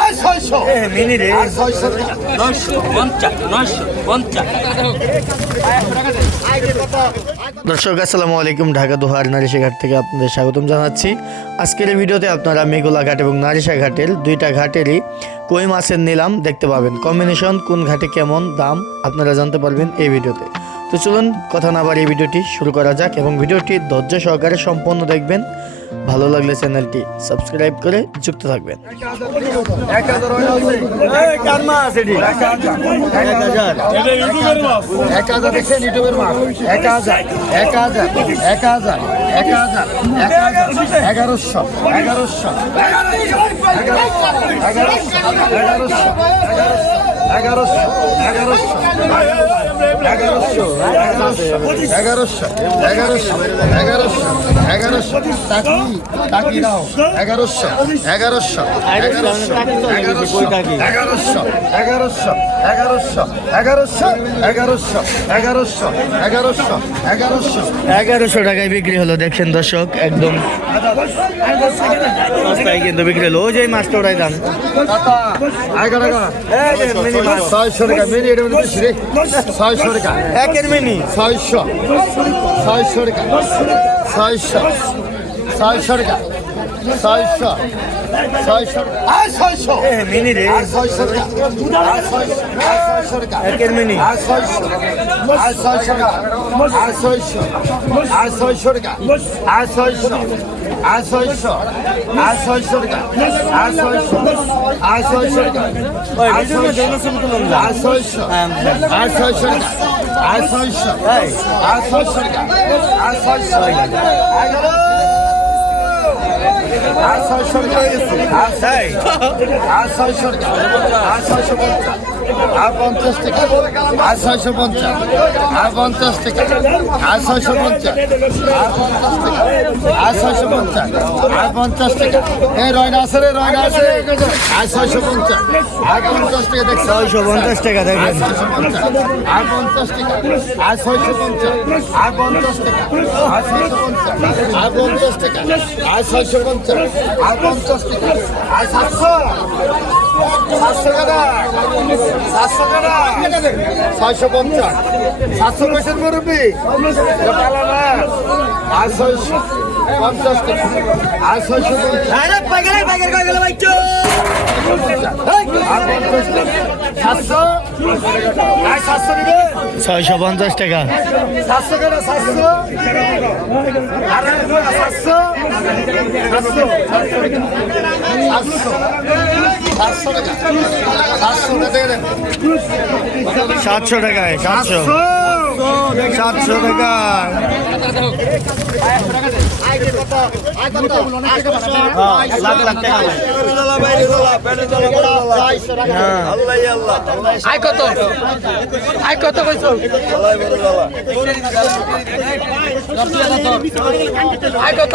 আর ছয়শো। আর ছয়শো দর্শক আসসালামু আলাইকুম ঢাকা দোহার নারিশা থেকে আপনাদের স্বাগতম জানাচ্ছি। আজকের এই ভিডিওতে আপনারা মেঘোলা ঘাট এবং নারিশা ঘাটের দুইটা ঘাটেরই কই মাছের নিলাম দেখতে পাবেন। কম্বিনেশন কোন ঘাটে কেমন দাম আপনারা জানতে পারবেন এই ভিডিওতে। তো চলুন কথা না বাড়িয়ে ভিডিওটি শুরু করা যাক এবং ভিডিওটি ধৈর্য সহকারে সম্পূর্ণ দেখবেন। ভালো লাগলে চ্যানেলটি সাবস্ক্রাইব করে যুক্ত থাকবেন। এগারোশো এগারোশো এগারোশো এগারোশো এগারোশো এগারোশো এগারোশো এগারোশো এগারোশো এগারোশো এগারোশো টাকি টাকি দাও এগারোশো এগারোশো এগারোশো এগারোশো এগারোশো এগারোশো এগারোশো এগারোশো এগারোশো এগারোশো এগারোশো এগারোশো। এগারোশো টাকায় বিক্রি হলো দেখছেন দর্শক একদম সস্তায় কিন্তু বিক্রি হলো। ওই যে মাছটা ওরাই দাম। টাকা ছয়শো টাকা মিনি এটা বেশি রে। ছয়শো টাকা। একের মিনি। ছয়শো। ছয়শো টাকা। ছয়শো। ছয়শো টাকা। ছয়শো ছয়শো আর ছয়শো মিনি রে আর ছয়শো আর ছয়শো আর ছয়শো টাকা একের মিনি আর ছয়শো আর ছয়শো আর ছয়শো আর ছয়শো আর ছয়শো আর ছয়শো আর ছয়শো আর ছয়শো আর ছয়শো আর ছয়শো আর ছয়শো আর ছয়শো আর ছয়শো আর ছয়শো আর ছয়শো আর ছয়শো আর ছয়শো আর ছয়শো আর পঞ্চাশ টাকা আর ছয়শো পঞ্চাশ আর পঞ্চাশ টাকা আর ছয়শো পঞ্চাশ আর পঞ্চাশ টাকা আর ছয়শো পঞ্চাশ আর পঞ্চাশ টাকা। এই রয়না আছে রে রয়না আছে। আর ছয়শো পঞ্চাশ আর পঞ্চাশ টাকা দেখছ ছয়শো পঞ্চাশ টাকা দেখবেন আর পঞ্চাশ টাকা আর ছয়শো পঞ্চাশ আর পঞ্চাশ টাকা আর ছয়শো পঞ্চাশ আর পঞ্চাশ টাকা আর ছয়শো পঞ্চাশ আর পঞ্চাশ টাকা আর সাতশো ছয়শো পঞ্চাশ। সাতশো পয়সার মুরব্বী। আর ছয়শো পঞ্চাশ টাকা। আর ছয়শো পঞ্চাশ সাতশো। ছয়শো পঞ্চাশ টাকা। সাতশো টাকায় সাতশো। সাতশো টাকা। আয় কত? আয় কত কইছো? আয় কত?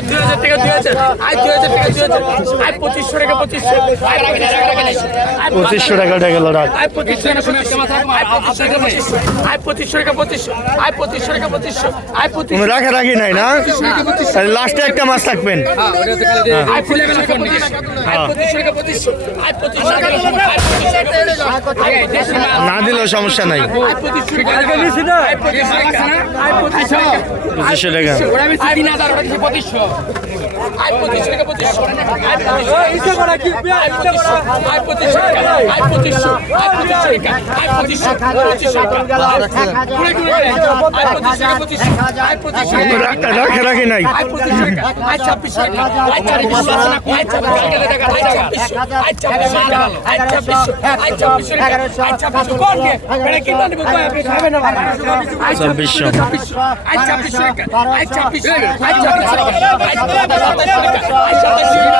দুই হাজার টাকা দুই হাজার দুই হাজার টাকা দুই হাজার আয় পঁচিশশো টাকা পঁচিশশো পঁচিশশো টাকা রাত আয় পঁচিশশো টাকা পঁচিশশো আয় পঁচিশশো টাকা পঁচিশশো আয় পঁচিশশো টাকা পঁচিশশো আয় পঁচিশশো রাখা রাখি নাই না লাস্টে একটা মাছ থাকবেন আয় ফুলে গেল পঁচিশশো আয় পঁচিশশো টাকা পঁচিশশো আয় পঁচিশশো টাকা টাকা না দিলেও সমস্যা নাই আয় পঁচিশশো টাকা আয় পঁচিশশো টাকা রাখে রাখে নাই ছাব্বিশ ছাব্বিশ আইসা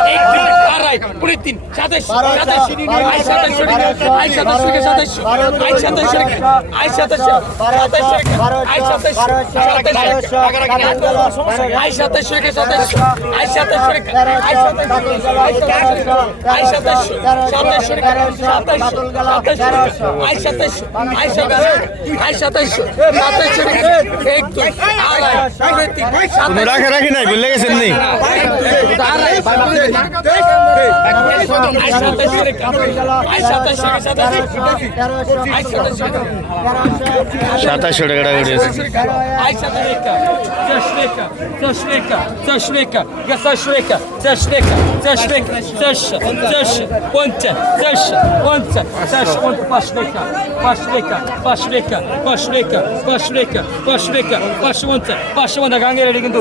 রাখে রাখি নাই ভুলে গেছেন নেই সাতাশশো টাকা টাকা উঠেছে কিন্তু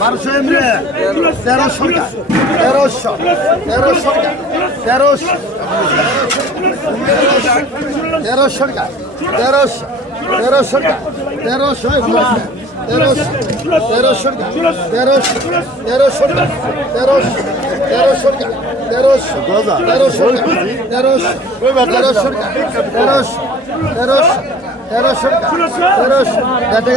বারোশো এমনি? তেরোশো তেরোশো। তেরোশো তেরোশো। তেরোশো তেরোশো। তেরোশো তেরোশো তেরোশো। তেরোশো তেরোশো। তেরোশো তেরোশো। তেরোশো তেরোশো তেরোশো। তেরোশো। তেরোশো। তেরোশো। তেরোশো। তেরোশো। তেরোশো। টাকা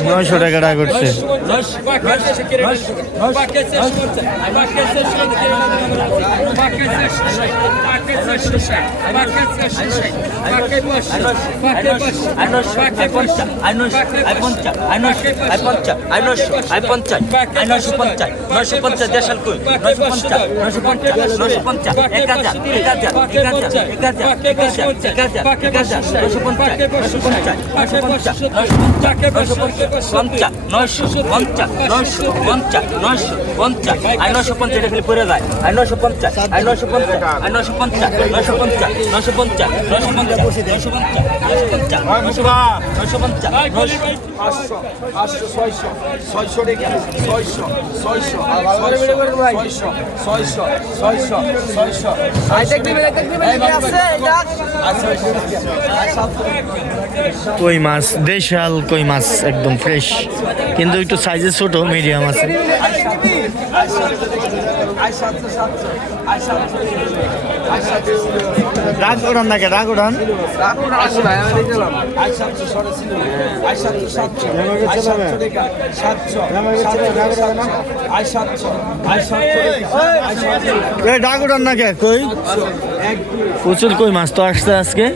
নয়শো টাকা টাকা করছে নয়শো পঞ্চাশ দেশাল কই নয়শো পঞ্চাশ নয়শো পঞ্চাশ নয়শো পঞ্চাশ এক হাজার এক হাজার এক হাজার এক হাজার এক হাজার এক হাজার এক হাজার নয়শো পঞ্চাশ নয়শো পঞ্চাশ নয়শো পঞ্চাশ নয়শো পঞ্চাশ নয়শো পঞ্চাশ নয়শো পঞ্চাশ নয়শো পঞ্চাশ আর নয়শো পঞ্চাশ এটা খালি পড়ে যায় আর নয়শো পঞ্চাশ আর নয়শো পঞ্চাশ আর নয়শো পঞ্চাশ নয়শো পঞ্চাশ নয়শো পঞ্চাশ নয়শো পঞ্চাশ নয়শো পঞ্চাশ নয়শো পঞ্চাশ নয়শো নয়শো পঞ্চাশ পাঁচশো পাঁচশো ছয়শো ছয়শো টাকা ছয়শো ছয়শো ছয়শো ছয়শো ছয়শো ছয়শো কই মাছ দেশাল কই মাছ একদম ফ্রেশ কিন্তু একটু সাইজে ছোট মিডিয়াম আছে। রাগ উড়ান নাকি? রাগ উড়ান ডাক উড়ান নাকি? কই? প্রচুর কই মাছ তো আসছে আজকে।